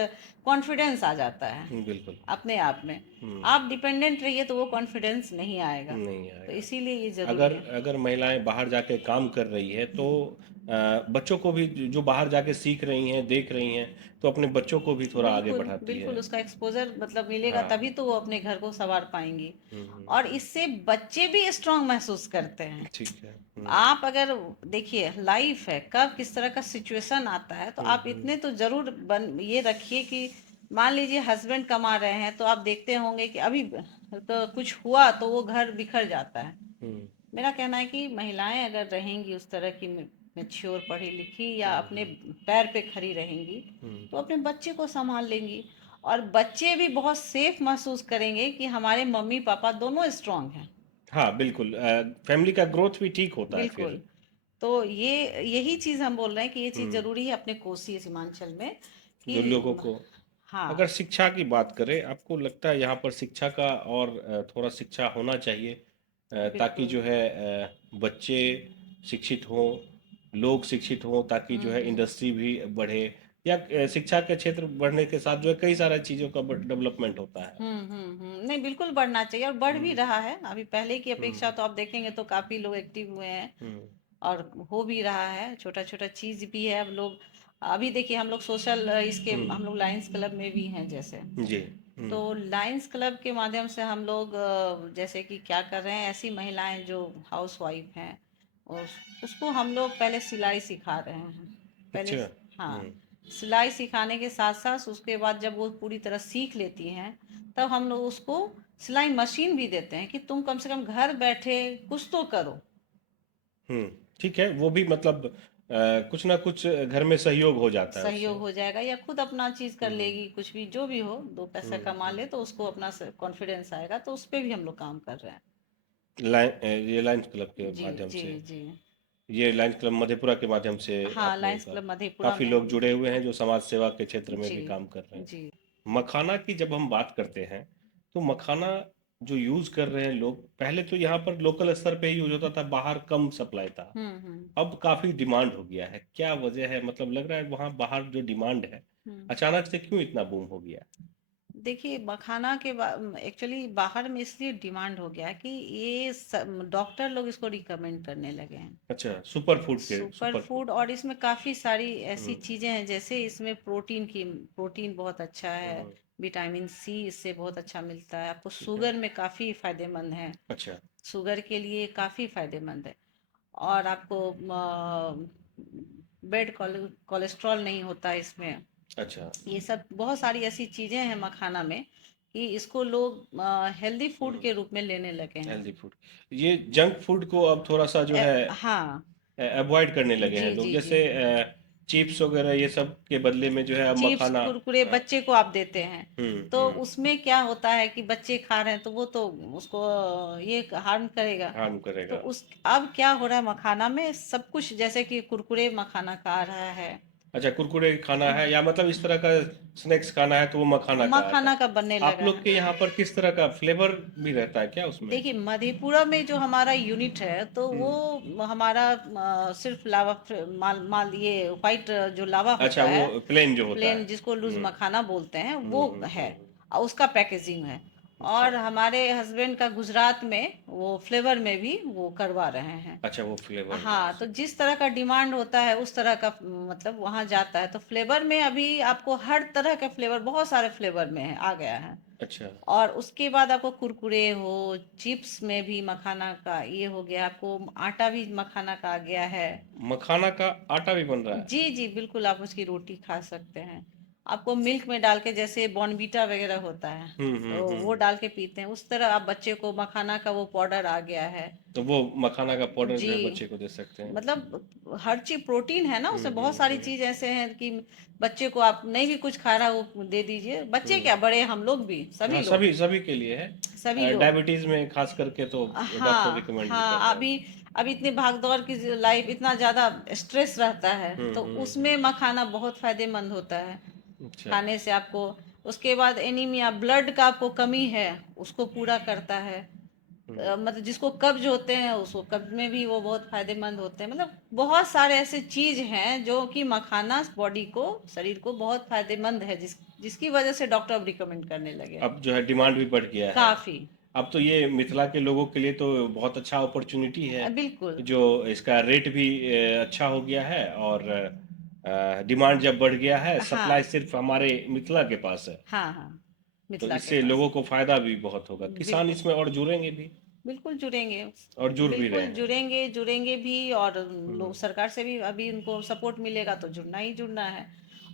कॉन्फिडेंस आ जाता है बिल्कुल। अपने आप में। हम्म, आप डिपेंडेंट रहिए तो वो कॉन्फिडेंस नहीं आएगा। नहीं तो आएगा। इसीलिए ये जरूरी अगर है। अगर महिलाएं बाहर जाके काम कर रही है तो हम्म। बच्चों को भी जो बाहर जाके सीख रही हैं, देख रही हैं, तो अपने बच्चों को भी थोड़ा आगे बिल्कुल बढ़ाती है। बिल्कुल, उसका एक्सपोजर मतलब मिलेगा, हाँ, तभी तो वो अपने घर को संवार पाएंगी। हम्म, और इससे बच्चे भी स्ट्रांग महसूस करते हैं। ठीक है। आप अगर देखिए, लाइफ है, कब किस तरह का सिचुएशन आता है, तो आप हम्म, इतने तो जरूर ये रखिए कि मान लीजिए हस्बैंड कमा रहे हैं, तो आप देखते होंगे कि अभी तो कुछ हुआ तो वो घर बिखर जाता है। हम्म, मेरा कहना है कि महिलाएं अगर रहेंगी उस तरह की मैच्योर पढ़ी लिखी या अपने हम्म पैर पे खड़ी रहेंगी हम्म तो अपने बच्चे को संभाल लेंगी। और बच्चे भी बहुत सेफ महसूस करेंगे कि हमारे मम्मी पापा दोनों स्ट्रांग हैं। हाँ बिल्कुल, फैमिली का ग्रोथ भी ठीक होता है बिल्कुल। फिर। तो ये यही चीज हम बोल रहे हैं कि ये चीज हम्म जरूरी है अपने कोसी सीमांचल में कि जो लोगों को, हाँ। अगर शिक्षा की बात करें, आपको लगता है यहाँ पर शिक्षा का और थोड़ा शिक्षा होना चाहिए, ताकि बिल्कुल। जो है बच्चे शिक्षित हों, लोग शिक्षित हों, ताकि जो है हम्म। इंडस्ट्री भी बढ़े, या शिक्षा के क्षेत्र बढ़ने के साथ जो है कई सारी चीज़ों का डेवलपमेंट होता है। नहीं, बिल्कुल बढ़ना चाहिए और बढ़ भी हम्म रहा है। अभी पहले की अपेक्षा हम्म तो आप देखेंगे तो काफी लोग एक्टिव हुए हैं हम्म और हो भी रहा है। छोटा छोटा चीज भी है अब लोग। अभी देखिए हम लोग सोशल इसके हम लोग लायंस क्लब में भी हैं जैसे। जी। तो लायंस क्लब के माध्यम से हम लोग जैसे कि क्या कर रहे हैं, ऐसी महिलाएं जो हाउस वाइफ हैं और उसको हम लोग पहले सिलाई सिखा रहे हैं। पहले अच्छा। हाँ, सिलाई सिखाने के साथ साथ उसके बाद जब वो पूरी तरह सीख लेती हैं तब हम लोग उसको सिलाई मशीन भी देते हैं कि तुम कम से कम घर बैठे कुछ तो करो। हम्म ठीक है, वो भी मतलब कुछ ना कुछ घर में सहयोग हो जाता है उससे। सहयोग हो जाएगा या खुद अपना चीज कर हम्म लेगी, कुछ भी जो भी हो, दो पैसा कमा हम्म। ले तो उसको अपना कॉन्फिडेंस आएगा। तो उस पे भी हम लोग काम कर रहे हैं। ये लायंस क्लब के जी माध्यम जी से, जी। ये लायंस क्लब मधेपुरा के माध्यम से हाँ, आप लोगों लायंस का क्लब मधेपुरा काफ़ी में लोग हम। जुड़े हुए हैं जो समाज सेवा के क्षेत्र में जी भी काम कर रहे हैं। जी। मखाना की जब हम बात करते हैं, तो मखाना जो यूज़ कर रहे हैं लोग, पहले तो यहाँ पर लोकल स्तर पे ही यूज होता था, बाहर कम सप्लाई था। हम्म। अब काफ़ी डिमांड हो गया है, क्या वजह है? मतलब लग रहा है वहाँ बाहर जो डिमांड है, हम्म। अचानक से क्यों इतना बूम हो गया? देखिए मखाना के एक्चुअली बाहर में इसलिए डिमांड हो गया कि ये डॉक्टर लोग इसको रिकमेंड करने लगे हैं। अच्छा, सुपर फूड के सुपर सुपर फूड। फूड और इसमें काफ़ी सारी ऐसी हम्म चीज़ें हैं जैसे इसमें प्रोटीन बहुत अच्छा है। हम्म, विटामिन सी इससे बहुत अच्छा मिलता है आपको। ठीक है। शुगर में काफ़ी फायदेमंद है। अच्छा। शुगर के लिए काफ़ी फायदेमंद है। और आपको बेड कोलेस्ट्रॉल नहीं होता इसमें। अच्छा। ये सब बहुत सारी ऐसी चीज़ें हैं मखाना में कि इसको लोग हेल्दी फूड के रूप में लेने लगे हैं। हेल्दी फूड, ये जंक फूड को अब थोड़ा सा जो है हाँ। अवॉइड करने लगे जी हैं लोग, जी जी। जैसे चिप्स वगैरह ये सब के बदले में जो है अब चिप्स मखाना। कुरकुरे हाँ। बच्चे को आप देते हैं तो हम्म। उसमें क्या होता है कि बच्चे खा रहे हैं तो वो तो उसको ये हार्म करेगा। हार्म तो करेगा। उस अब क्या हो रहा है मखाना में सब कुछ जैसे कि कुरकुरे मखाना का आ रहा है। अच्छा, कुरकुरे खाना है या मतलब इस तरह का स्नैक्स खाना है तो वो मखाना का आता मखाना का बनने है। आप लगा लोग है। के यहाँ पर किस तरह का फ्लेवर भी रहता है क्या उसमें? देखिए मधेपुरा में जो हमारा यूनिट है तो वो हम्म। हमारा सिर्फ लावा माल माल ये व्हाइट जो लावा अच्छा, होता वो है, प्लेन जो होता है। प्लेन जिसको लूज मखाना बोलते हैं वो है। हम्म। और उसका पैकेजिंग है। अच्छा। और हमारे हस्बैंड का गुजरात में वो फ्लेवर में भी वो करवा रहे हैं। अच्छा, वो फ्लेवर में हाँ, तो से। जिस तरह का डिमांड होता है उस तरह का मतलब वहाँ जाता है। तो फ्लेवर में अभी आपको हर तरह का फ्लेवर बहुत सारे फ्लेवर में है आ गया है। अच्छा, और उसके बाद आपको कुरकुरे हो, चिप्स में भी मखाना का ये हो गया, आपको आटा भी मखाना का आ गया है। मखाना का आटा भी बन रहा है? जी जी बिल्कुल, आप उसकी रोटी खा सकते हैं। आपको मिल्क में डाल के जैसे बॉर्नवीटा वगैरह होता है तो वो हम्म। डाल के पीते हैं, उस तरह आप बच्चे को मखाना का वो पाउडर आ गया है। तो वो मखाना का पाउडर जो जी। है बच्चे को दे सकते हैं। मतलब हर चीज प्रोटीन है ना उसमें, बहुत सारी हम्म। चीज ऐसे हैं कि बच्चे को आप नहीं भी कुछ खा रहा वो दे दीजिए। बच्चे हम्म। क्या, बड़े हम लोग भी, सभी हाँ, लोग। सभी सभी के लिए सभी है, लोग। डायबिटीज में खास करके तो डॉक्टर हाँ रिकमेंड भी कर हाँ। रहे हैं। अभी इतनी भाग दौड़ की लाइफ, इतना ज्यादा स्ट्रेस रहता है तो हम्म। उसमें मखाना बहुत फायदेमंद होता है अच्छा। खाने से आपको। उसके बाद एनीमिया, ब्लड का आपको कमी है उसको पूरा करता है। हम्म मतलब जिसको कब्ज होते हैं उसको कब्ज में भी वो बहुत फायदेमंद होते हैं। मतलब बहुत सारे ऐसे चीज हैं जो कि मखाना बॉडी को, शरीर को बहुत फायदेमंद है, जिसकी वजह से डॉक्टर अब रिकमेंड करने लगे हैं। अब जो है डिमांड भी बढ़ गया है। काफी। अब तो ये मिथिला के लोगों के लिए तो बहुत अच्छा अपॉर्चुनिटी है, बिल्कुल। जो इसका रेट भी अच्छा हो गया है, और डिमांड जब बढ़ गया है, सप्लाई हाँ सिर्फ हमारे मिथिला के पास है, हाँ हाँ। तो मिथिला के इससे पास। लोगों को फायदा भी बहुत होगा, किसान बिल्कुल। इसमें और जुड़ेंगे भी, बिल्कुल जुड़ेंगे। और जुड़ भी रहे बिल्कुल हैं। जुड़ेंगे, जुड़ेंगे भी। और हम्म। लोग सरकार से भी अभी उनको सपोर्ट मिलेगा तो जुड़ना ही जुड़ना है।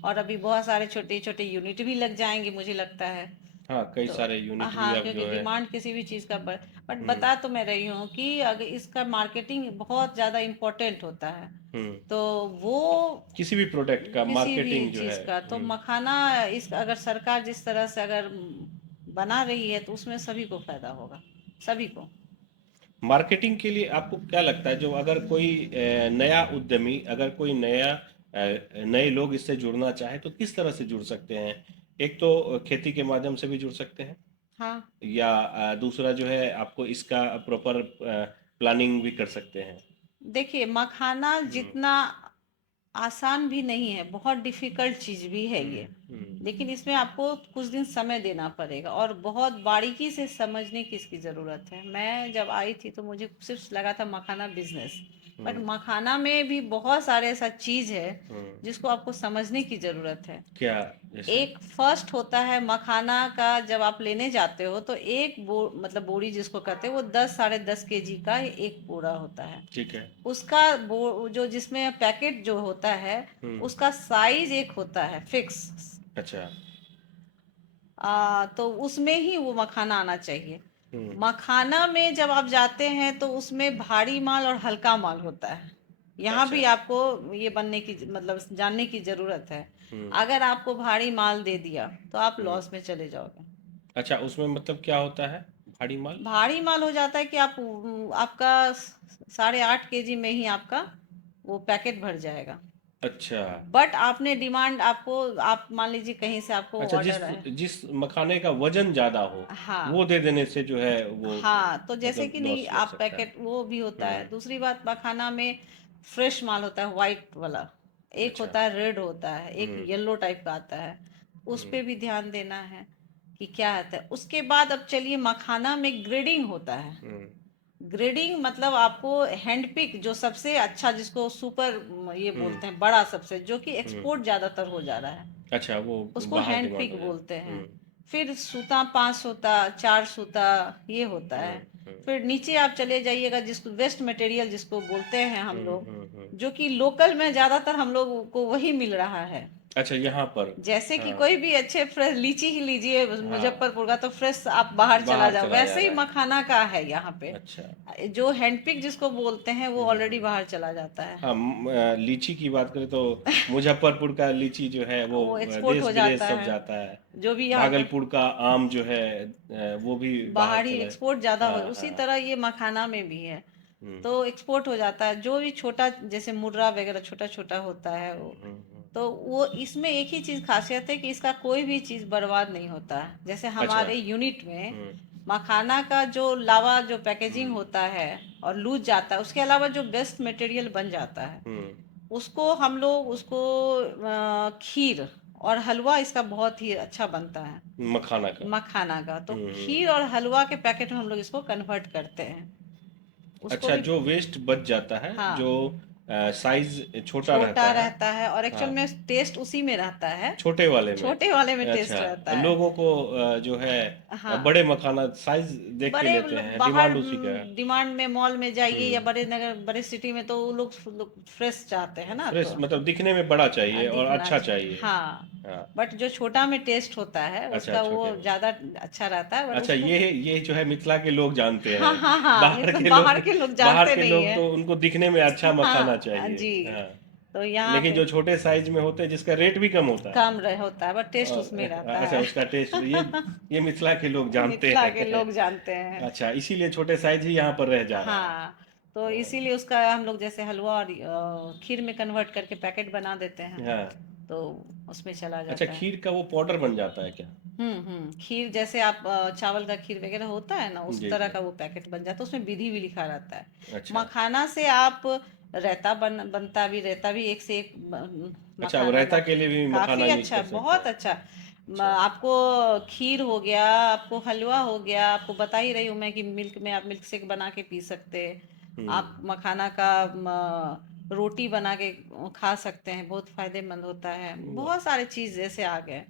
और अभी बहुत सारे छोटे छोटे यूनिट भी लग जाएंगे मुझे लगता है। हाँ, कई तो सारे यूनिट भी हाँ, अब क्योंकि जो है। डिमांड किसी भी चीज़ का बट हम्म। बता तो मैं रही हूँ कि अगर इसका मार्केटिंग बहुत ज़्यादा इम्पोर्टेंट होता है, हम्म। तो वो किसी भी प्रोडक्ट का किसी भी मार्केटिंग जो है। चीज़ का तो मखाना, इस अगर सरकार जिस तरह से अगर बना रही है तो उसमें सभी को फायदा होगा, सभी को। मार्केटिंग के लिए आपको क्या लगता है, जो अगर कोई नया उद्यमी, अगर कोई नए लोग इससे जुड़ना चाहे तो किस तरह से जुड़ सकते हैं? एक तो खेती के माध्यम से भी जुड़ सकते हैं, हाँ, या दूसरा जो है आपको इसका प्रॉपर प्लानिंग भी कर सकते हैं। देखिए मखाना हम्म। जितना आसान भी नहीं है, बहुत डिफिकल्ट चीज़ भी है ये। हम्म। लेकिन इसमें आपको कुछ दिन समय देना पड़ेगा और बहुत बारीकी से समझने की इसकी ज़रूरत है। मैं जब आई थी तो मुझे सिर्फ लगा था मखाना बिजनेस, बट हम्म। मखाना में भी बहुत सारे ऐसा चीज़ है हम्म। जिसको आपको समझने की ज़रूरत है। क्या? जैसे? एक फर्स्ट होता है मखाना का, जब आप लेने जाते हो तो एक मतलब बोरी जिसको कहते हैं वो 10 साढ़े 10 केजी का एक बोरा होता है। ठीक है। उसका जो जिसमें पैकेट जो होता है हम्म। उसका साइज एक होता है फिक्स। अच्छा। तो उसमें ही वो मखाना आना चाहिए। हम्म। मखाना में जब आप जाते हैं तो उसमें भारी माल और हल्का माल होता है। यहाँ अच्छा। भी आपको ये बनने की मतलब जानने की जरूरत है। हम्म। अगर आपको भारी माल दे दिया तो आप हम्म। लॉस में चले जाओगे। अच्छा, उसमें मतलब क्या होता है, भारी माल? भारी माल हो जाता है कि आप आपका 8.5 केजी में ही आपका वो पैकेट भर जाएगा। अच्छा। बट आपने डिमांड, आपको आप मान लीजिए कहीं से आपको अच्छा, जिस ऑर्डर है। जिस मखाने का वजन ज्यादा हो, हाँ, वो दे देने से जो है वो हाँ, तो जैसे मतलब कि नहीं लॉस लग आप सकता है। पैकेट वो भी होता है। हम्म। दूसरी बात, मखाना में फ्रेश माल होता है, वाइट वाला एक अच्छा। होता है, रेड होता है, एक हम्म। येलो टाइप का आता है। उस हम्म। पे भी ध्यान देना है कि क्या आता है। उसके बाद अब चलिए, मखाना में ग्रेडिंग होता है। हम्म। ग्रेडिंग मतलब आपको हैंड पिक जो सबसे अच्छा, जिसको सुपर ये हम्म। बोलते हैं, बड़ा सबसे, जो कि हम्म। एक्सपोर्ट ज्यादातर हो जा रहा है, अच्छा, वो उसको बाहर हैंड डिमांड पिक हो जाए। बोलते हैं। हम्म। फिर सूता 5 सूता 4 सूता ये होता है। हम्म। हम्म। फिर नीचे आप चले जाइएगा, जिसको वेस्ट मटेरियल जिसको बोलते हैं हम हम्म। लोग, हम्म। जो कि लोकल में ज्यादातर हम लोग को वही मिल रहा है। अच्छा, यहाँ पर। जैसे कि हाँ। कोई भी अच्छे फ्रेश लीची ही लीजिए हाँ, मुजफ्फरपुर का, तो फ्रेश आप बाहर चला बाहर जाओ, चला जा वैसे ही रहा है। मखाना का है यहाँ पे। अच्छा। जो हैंडपिक जिसको बोलते हैं वो ऑलरेडी हम्म। बाहर चला जाता है। हाँ, लीची की बात करें तो मुजफ्फरपुर का लीची जो है वो वो एक्सपोर्ट देश हो विदेश जाता सब है, जाता है। जो भी यहाँ का भागलपुर का आम जो है वो भी बाहर बाहर ही चला है। एक्सपोर्ट ज्यादा हो, हाँ, उसी हाँ। तरह ये मखाना में भी है। हम्म। तो एक्सपोर्ट हो जाता है, जो भी छोटा जैसे मुर्रा वगैरह छोटा छोटा होता है वो। हम्म। तो वो इसमें एक ही चीज खासियत है कि इसका कोई भी चीज बर्बाद नहीं होता है। जैसे अच्छा। हमारे यूनिट में हम्म। मखाना का जो लावा जो पैकेजिंग हम्म। होता है और लूज जाता है, उसके अलावा जो बेस्ट मटेरियल बन जाता है, हम्म। उसको हम लोग उसको खीर और हलवा इसका बहुत ही अच्छा बनता है। मखाना का। मखाना का तो हम्म। खीर और हलवा के पैकेट में हम लोग इसको कन्वर्ट करते हैं, उसको अच्छा, भी। जो वेस्ट बच जाता है, जो हाँ, साइज छोटा छोटा रहता है। रहता है और हाँ, एक्चुअल में टेस्ट उसी में रहता है। छोटे वाले में। छोटे वाले में टेस्ट रहता अच्छा, है। लोगों को जो है हाँ, बड़े मखाना साइज देख के बड़े लेते हैं, बाहर डिमांड उसी का है। डिमांड में मॉल में जाइए या हम्म। बड़े नगर बड़े सिटी में, तो वो लोग फ्रेश चाहते हैं ना, फ्रेश तो मतलब दिखने में बड़ा चाहिए और दिखना अच्छा चाहिए। हाँ। हाँ। बट जो छोटा में टेस्ट होता है अच्छा, उसका वो छोटे में। ज्यादा अच्छा रहता है, बट अच्छा, उसको ये जो है मिथिला के लोग जानते हाँ, हैं। हाँ, हाँ, बाहर मतलब के बाहर लोग, के लोग बाहर जानते के नहीं लोग है। तो उनको दिखने में अच्छा मखाना हाँ चाहिए। जी। हाँ। तो यहाँ लेकिन पे जो छोटे साइज में होते हैं जिसका रेट भी कम होता है, कम रहे होता है, बट टेस्ट और उसमें रहता अच्छा, है। उसका टेस्ट ये मिथिला के लोग जानते मिथिला के हैं। लोग जानते हैं। अच्छा, इसीलिए छोटे साइज ही यहाँ पर रह जा रहा है। हाँ, तो इसीलिए उसका हम लोग जैसे हलवा और खीर में कन्वर्ट करके पैकेट बना देते हैं, हाँ। तो उसमें चला अच्छा, जाता है। खीर का वो पाउडर बन जाता है क्या? खीर जैसे आप चावल का खीर वगैरह होता है ना, उस जी, तरह जी। का वो पैकेट बन जाता है, उसमें विधि भी लिखा रहता है। अच्छा। मखाना से आप रायता बनता भी, रायता भी एक से एक अच्छा, अब मखाना रायता के लिए भी मखाना काफी यूज अच्छा, कर सकते बहुत हैं। अच्छा। अच्छा। आपको खीर हो गया, आपको हलवा हो गया, आपको बता ही रही हूँ मैं कि मिल्क में आप मिल्क शेक बना के पी सकते। हम्म। आप मखाना का रोटी बना के खा सकते हैं, बहुत फायदेमंद होता है। वाह। बहुत सारे चीज जैसे आ गए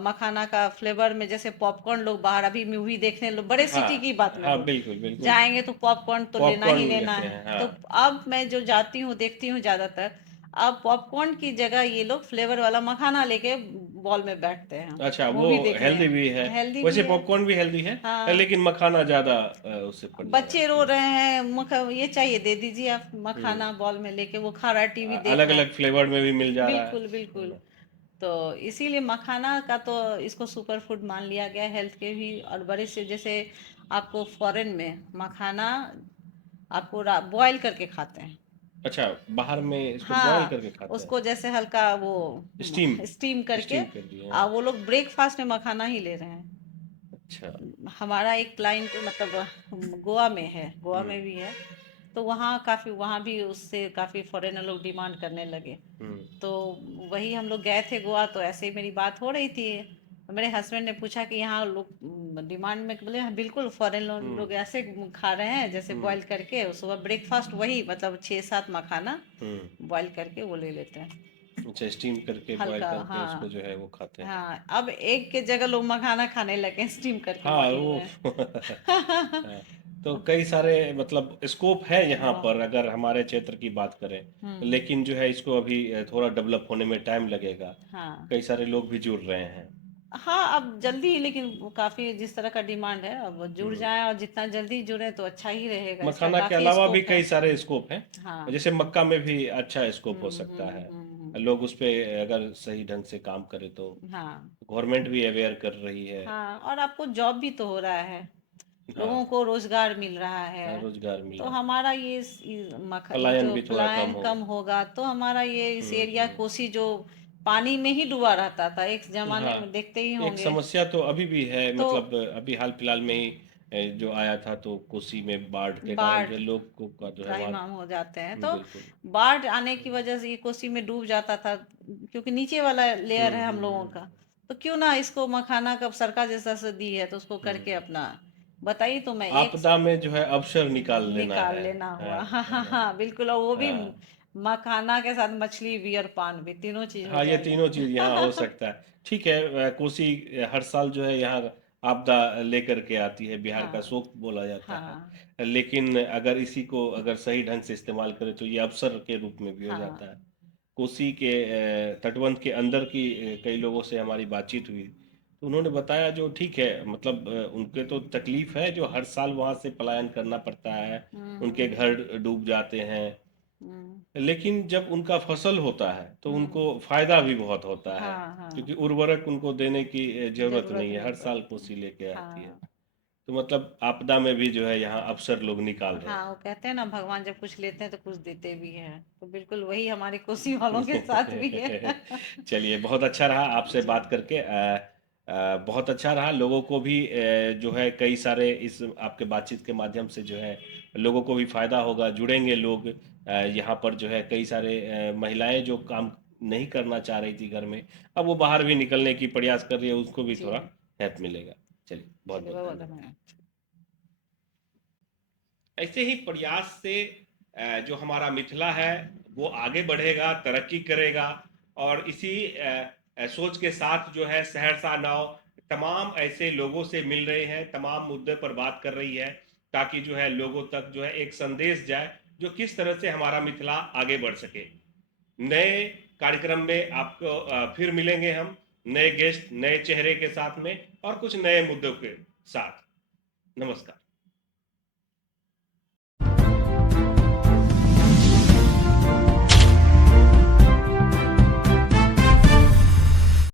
मखाना का फ्लेवर में, जैसे पॉपकॉर्न लोग बाहर अभी मूवी देखने, लोग बड़े हाँ, सिटी की बात मैं हाँ, बोल बिल्कुल, बिल्कुल। जाएंगे तो पॉपकॉर्न तो लेना ही पॉपकॉर्न लेना लेते है। हैं, हाँ। तो अब मैं जो जाती हूँ देखती हूँ ज्यादातर, अब पॉपकॉर्न की जगह ये लोग फ्लेवर वाला मखाना लेके बॉल में बैठते हैं हम, अच्छा, वो वो भी देख रहे हेल्दी भी हैं, है। हेल्दी भी वैसे है। पॉपकॉर्न भी हेल्दी है, हाँ, लेकिन मखाना ज्यादा उससे पड़ जा रहा बच्चे रो है। रहे हैं, ये चाहिए दे दीजिए आप मखाना, हम्म। बॉल में लेके वो खा रहा है, टीवी देख अलग रहा अलग है। फ्लेवर में भी मिल जा रहा है। बिल्कुल बिल्कुल। तो इसीलिए मखाना का तो इसको सुपर फूड मान लिया गया हेल्थ के भी, और बड़े से जैसे आपको फॉरेन में मखाना आपको बॉईल करके खाते हैं। अच्छा, बाहर में इसको बॉयल हाँ, करके खाते हैं। उसको जैसे हल्का वो स्टीम। स्टीम करके, स्टीम कर दिए हैं। वो लोग ब्रेकफास्ट में मखाना ही ले रहे हैं। अच्छा। हमारा एक क्लाइंट मतलब गोवा में है, गोवा हम्म। में भी है। तो वहाँ भी उससे काफ़ी फॉरेनर लोग डिमांड करने लगे। हम्म। तो वही हम लोग गए थे गोवा, तो ऐसे ही मेरी बात हो रही थी, तो मेरे हस्बैंड ने पूछा कि यहाँ लोग डिमांड में, बोले हाँ बिल्कुल, फॉरेन हम्म। लोग ऐसे खा रहे हैं जैसे हम्म। बॉईल करके, सुबह ब्रेकफास्ट वही मतलब 6-7 मखाना हम्म। बॉईल करके वो ले लेते हैं। अच्छा, स्टीम करके बॉयल हल्का, करके उसको हाँ। जो है वो खाते हैं। हाँ, अब एग के जगह लोग मखाना खाने लगे हैं स्टीम करके हाँ बॉटल वो में। हाँ, तो कई सारे मतलब स्कोप है यहाँ वाह। पर, अगर हमारे क्षेत्र की बात करें। हम्म। लेकिन जो है इसको अभी थोड़ा डेवलप होने में टाइम लगेगा। हाँ कई सारे लोग भी जुड़ रहे हैं। हाँ, अब जल्दी, लेकिन वो काफी जिस तरह का डिमांड है, अब वो जुड़ हम्म। जाए, और जितना जल्दी जुड़े तो अच्छा ही रहेगा, इसका मखाना के काफी अलावा भी स्कोप है। कई सारे स्कोप हैं। हाँ। जैसे मक्का में भी अच्छा स्कोप हो सकता है। हम्म। लोग उस पे अगर सही ढंग से काम करे तो हाँ गवर्नमेंट भी अवेयर कर रही है। हाँ, और आपको जॉब भी तो हो रहा है, लोगों हाँ। को रोजगार मिल रहा है। हाँ, रोजगार मिल तो रहा है। हमारा ये पलायन जो भी थोड़ा कम पलायन कम होगा। होगा, तो हमारा ये इस एरिया हम्म। कोसी जो पानी में ही डूबा रहता था एक जमाने हाँ, में, देखते ही एक होंगे। समस्या तो अभी भी है, तो मतलब अभी हाल फिलहाल में ही जो आया था, तो कोसी में बाढ़ के कारण बाढ़, जो है लोग को का जो है वहाँ। त्राहिमाम हो जाते हैं। तो बिल्कुल। बाढ़ आने की वजह से ये कोसी में डूब जाता था, क्योंकि नीचे वाला लेयर है हम लोगों हम्म। का। तो क्यों ना इसको मखाना का सरकार जैसा से दी है, तो उसको करके हम्म। अपना, बताइए तो मैं एक आपदा में जो है अवसर निकाल लेना निकाल है। लेना हुआ। हाँ है हाँ ना। हाँ, बिल्कुल, और वो भी हाँ। मखाना के साथ मछली भी और पान भी, तीनों चीज हो हाँ, ये जाएगा। तीनों चीज यहाँ हो सकता है। ठीक है। कोसी हर साल जो है यहाँ आपदा लेकर के आती है, बिहार का हाँ शोक बोला जाता हाँ है। लेकिन अगर इसी को अगर सही ढंग से इस्तेमाल करें तो ये अवसर के रूप में भी हो जाता हाँ। है। कोसी के तटबंध के अंदर की कई लोगों से हमारी बातचीत हुई, तो उन्होंने बताया जो ठीक है, मतलब उनके तो तकलीफ है, जो हर साल वहां से पलायन करना पड़ता है। उनके हम्म। घर डूब जाते हैं। हम्म। लेकिन जब उनका फसल होता है तो हम्म। उनको फायदा भी बहुत होता है, हाँ हाँ, क्योंकि उर्वरक उनको देने की जरूरत जरूरत नहीं है, नहीं हर साल पड़ती। कोसी लेके आती है। हाँ तो मतलब आपदा में भी जो है यहाँ अवसर लोग निकाल रहे हाँ, वो कहते हैं ना, भगवान जब कुछ लेते हैं तो कुछ देते भी हैं, तो बिल्कुल वही हमारे कोसी वालों के साथ भी है। हैं। चलिए, बहुत अच्छा रहा आपसे जी। बात करके। बहुत अच्छा रहा, लोगों को भी जो है कई सारे इस आपके बातचीत के माध्यम से जो है लोगों को भी फायदा होगा, जुड़ेंगे लोग। यहाँ पर जो है कई सारे महिलाएं जो काम नहीं करना चाह रही थी घर में, अब वो बाहर भी निकलने की प्रयास कर रही है, उसको भी जी। थोड़ा हेल्प मिलेगा। चलिए, बहुत चलिए, बहुत बहुत बहुत धन्यवाद। धन्यवाद। ऐसे ही प्रयास से जो हमारा मिथिला है वो आगे बढ़ेगा, तरक्की करेगा। और इसी सोच के साथ जो है सहरसा नाव तमाम ऐसे लोगों से मिल रहे हैं, तमाम मुद्दे पर बात कर रही है, ताकि जो है लोगों तक जो है एक संदेश जाए, जो किस तरह से हमारा मिथिला आगे बढ़ सके। नए कार्यक्रम में आपको फिर मिलेंगे हम, नए गेस्ट, नए चेहरे के साथ में, और कुछ नए मुद्दों के साथ। नमस्कार।